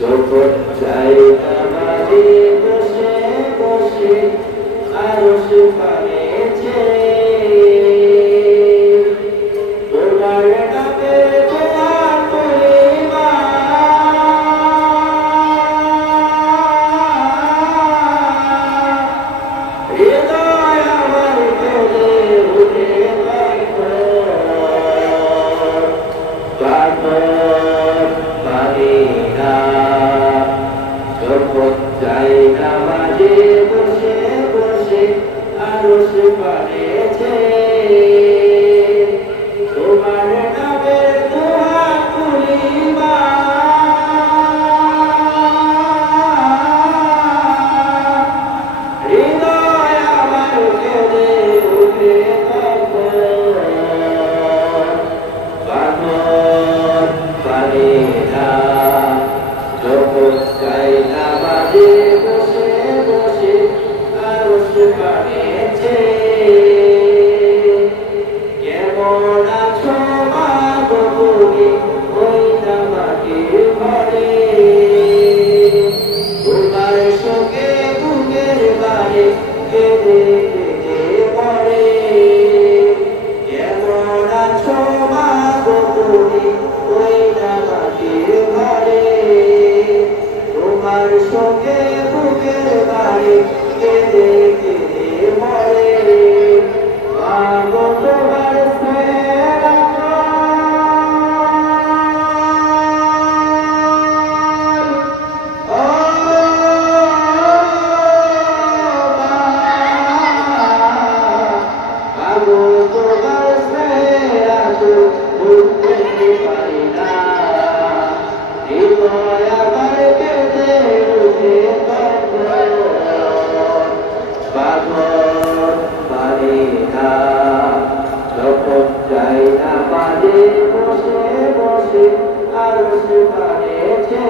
যখন চাই নামাজে বসে বসে আরশ পানেছে তোমার নামে দোয়া করে মা হৃদয় আমার কেঁদে উঠে পাথর পানি না যখন চাই নামাজে বসে বসে আরশ পানেছে তোমার নামে দোয়া করি মা হৃদয় আমার কেঁদে উঠে পাথর পানি না যখন চাই নামাজে বসে বসে আরশ পানেছে কেমন আছো মা গো তুমি ওই নামাজের ঘরে তোমার সঙ্গে বুকের বারে কেঁদে কেঁদে মরে কেমন আছো মা গো তুমি ওই নামাজের ঘরে তোমার সঙ্গে বুকের বারে কেঁদে কেঁদে মরে মা গো তোমার যখন চাই না বাজে বসে বসে আরশ পানেছে